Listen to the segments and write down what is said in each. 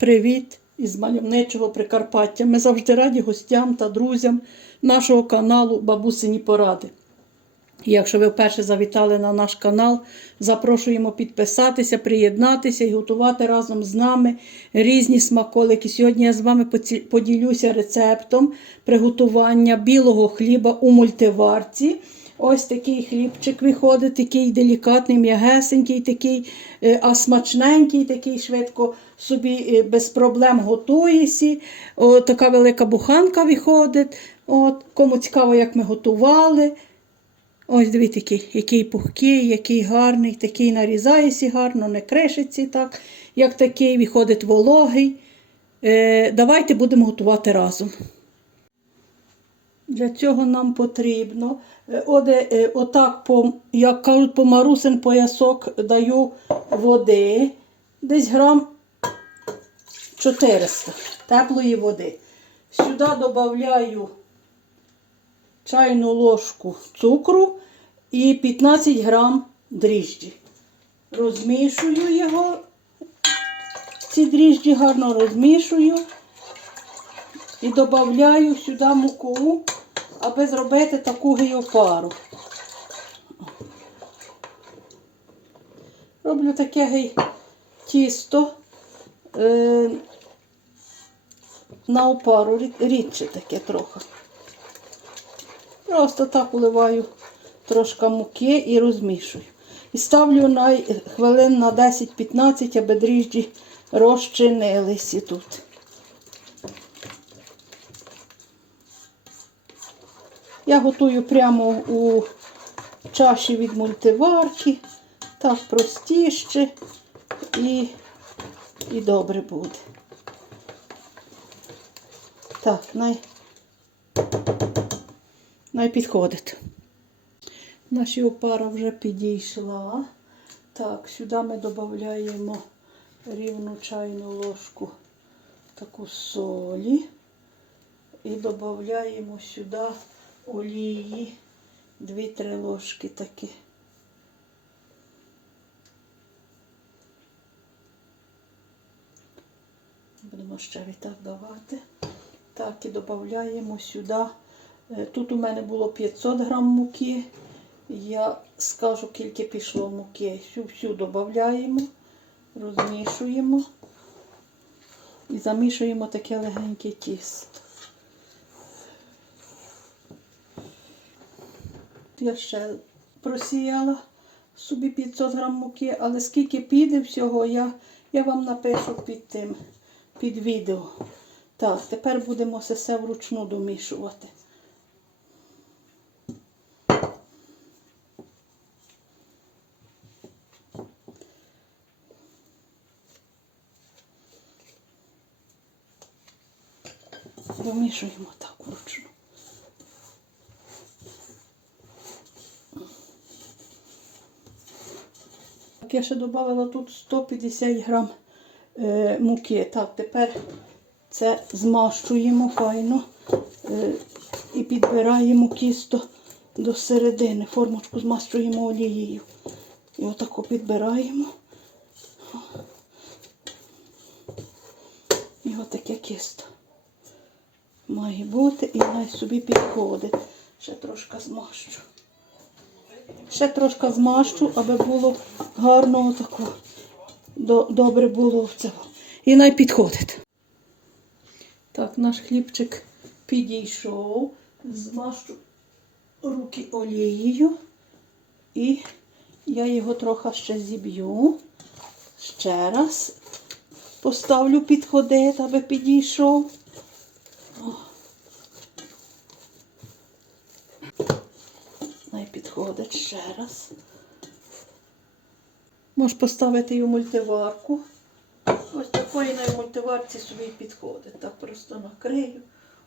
Привіт із мальовничого Прикарпаття. Ми завжди раді гостям та друзям нашого каналу Бабусині Поради. І якщо ви вперше завітали на наш канал, запрошуємо підписатися, приєднатися і готувати разом з нами різні смаколики. Сьогодні я з вами поділюся рецептом приготування білого хліба у мультиварці. Ось такий хлібчик виходить, такий делікатний, м'ягесенький, такий, е, а смачненький, такий швидко собі е, без проблем готуєся. Така велика буханка виходить. От, кому цікаво, як ми готували. Ось дивіться, який, який пухкий, який гарний, такий нарізається гарно, не кришиться так, як такий, виходить вологий. Е, давайте будемо готувати разом. Для цього нам потрібно, е, оде, е, отак, по, як кажуть, по марусин поясок даю води, десь грам 400 теплої води. Сюди додаю чайну ложку цукру і 15 грам дріжджі. Розмішую його, ці дріжджі гарно розмішую і додаю сюди муку, аби зробити таку геопару. Роблю таке гей тісто е, на опару, рід- рідше таке трохи. Просто так уливаю трошки муки і розмішую. І ставлю на хвилин на 10-15, аби дріжджі розчинилися тут. Я готую прямо у чаші від мультиварки. Так простіше і, і добре буде. Так, най, най підходить. Наша опара вже підійшла. Так, сюди ми додаємо рівну чайну ложку таку солі. І додаємо сюди олії 2-3 ложки такі. Будемо ще відтак давати. Так, і додаємо сюди. е, Тут у мене було 500 грам муки. Я скажу, скільки пішло муки. Всю всю додаємо, розмішуємо і замішуємо таке легеньке тісто. Я ще просіяла собі 500 грам муки, але скільки піде всього, я, я вам напишу під тим, під відео. Так, тепер будемо це все вручну домішувати. Домішуємо так вручну. Так, я ще додала тут 150 грам е, муки. Так, тепер це змащуємо файно е, і підбираємо кісто до середини. Формочку змащуємо олією. І отако підбираємо. І отаке кісто має бути і най собі підходить. Ще трошки змащу. Ще трошки змащу, аби було гарно отако. Добре було в. І най підходить. Так, наш хлібчик підійшов. Змащу руки олією. І я його трохи ще зіб'ю. Ще раз поставлю підходити, аби підійшов. Най підходить ще раз. Можеш поставити її в мультиварку. Ось такої на мультиварці собі підходить. Так просто накрию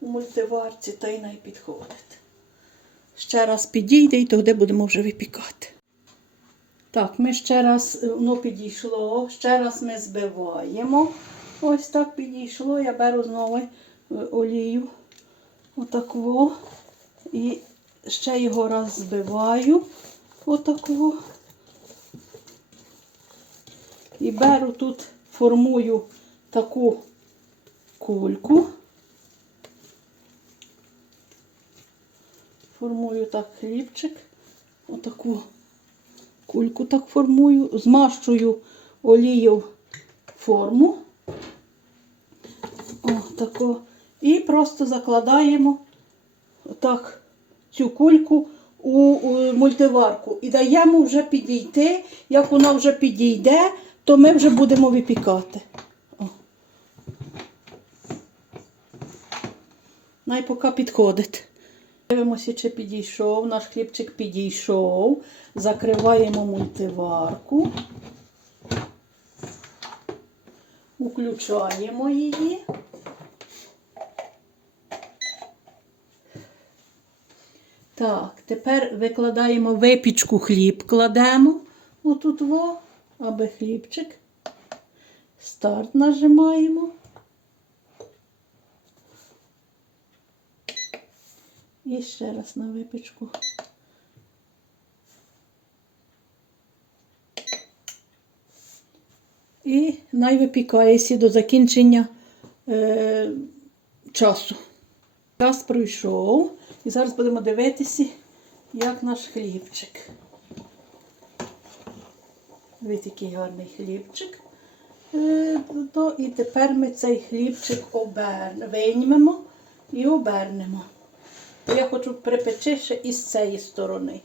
у мультиварці та й най підходить. Ще раз підійде і тоді будемо вже випікати. Так, ми ще раз, воно підійшло, ще раз ми збиваємо. Ось так підійшло. Я беру знову е, олію. Отаку. І ще його раз збиваю. Отаку. І беру тут, формую таку кульку. Формую так хлібчик. Отаку кульку так формую, змащую олію форму. О, тако. І просто закладаємо так цю кульку у, у мультиварку. І даємо вже підійти. Як вона вже підійде, то ми вже будемо випікати. О. Най поки підходить. Дивимося, чи підійшов. Наш хлібчик підійшов. Закриваємо мультиварку. Включаємо її. Так, тепер викладаємо випічку хліб, кладемо отут во, аби хлібчик. Старт нажимаємо. І ще раз на випічку. І най випікається до закінчення е, часу. Час пройшов. І зараз будемо дивитися, як наш хлібчик. Ось який гарний хлібчик. Е, і тепер ми цей хлібчик обернемо, виймемо і обернемо. Я хочу припечи ще із цієї сторони.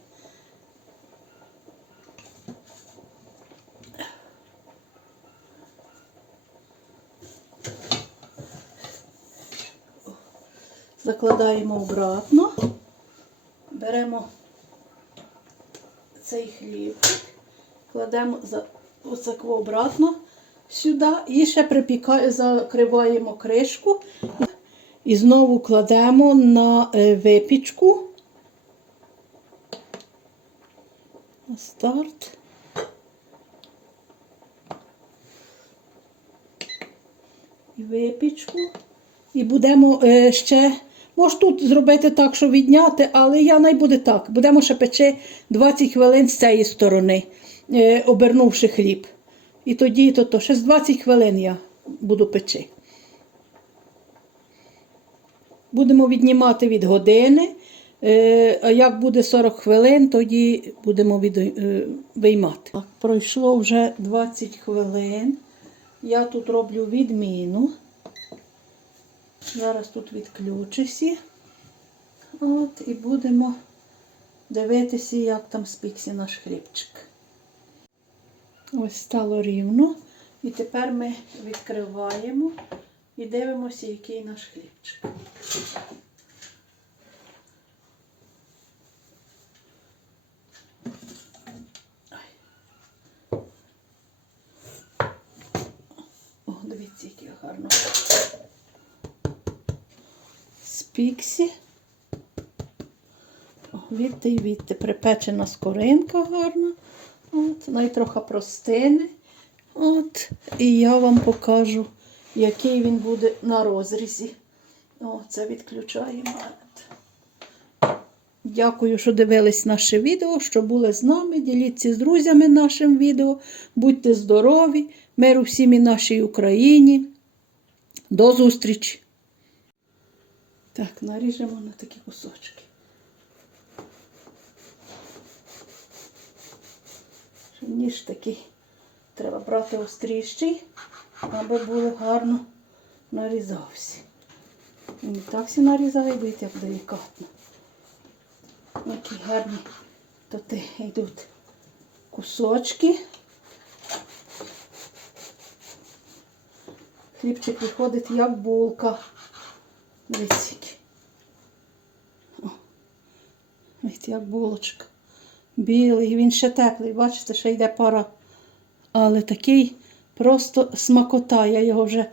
Закладаємо обратно, беремо цей хлібчик, кладемо за оцак обратно сюди і ще припікаємо, закриваємо кришку і знову кладемо на е, випічку. Старт. І випічку. І будемо е, ще, може тут зробити так, що відняти, але я не буде так. Будемо ще печи 20 хвилин з цієї сторони, е, обернувши хліб. І тоді то, то ще з 20 хвилин я буду печи. Будемо віднімати від години. Е, А як буде 40 хвилин, тоді будемо від, е, виймати. Пройшло вже 20 хвилин. Я тут роблю відміну. Зараз тут відключуся. От, і будемо дивитися, як там спікся наш хлібчик. Ось стало рівно. І тепер ми відкриваємо і дивимося, який наш хлібчик. О, дивіться, який гарно. Спіксі. О, Відти і відти. Припечена скоринка гарна. От, най трохи простине. От, і я вам покажу, який він буде на розрізі. О, це відключаємо. Дякую, що дивились наше відео, що були з нами. Діліться з друзями нашим відео. Будьте здорові, миру всім і нашій Україні. До зустрічі! Так, наріжемо на такі кусочки. Ніж такий треба брати остріший, аби було гарно нарізався. Не так всі нарізає, дивіться, як делікатно. Які гарні тут йдуть кусочки. Хлібчик виходить як булка. Дивіться. Дивіться, як булочка. Білий, він ще теплий, бачите, ще йде пара. Але такий просто смакота. Я його вже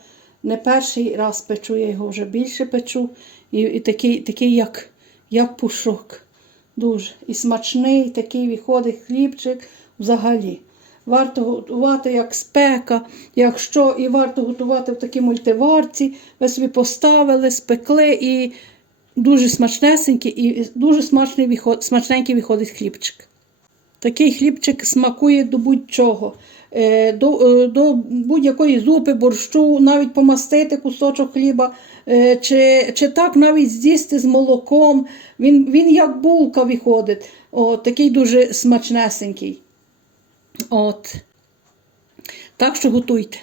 не перший раз печу, я його вже більше печу. І, і такий, такий як, як пушок. Дуже. І смачний, такий виходить хлібчик взагалі. Варто готувати як спека, якщо і варто готувати в такій мультиварці. Ви собі поставили, спекли і дуже смачнесенький і дуже смачний смачненький виходить хлібчик. Такий хлібчик смакує до будь-чого. е, до, е, до будь-якої зупи, борщу, навіть помастити кусочок хліба, е, чи, чи так навіть з'їсти з молоком. Він, він як булка виходить, От, такий дуже смачнесенький. От. Так що готуйте.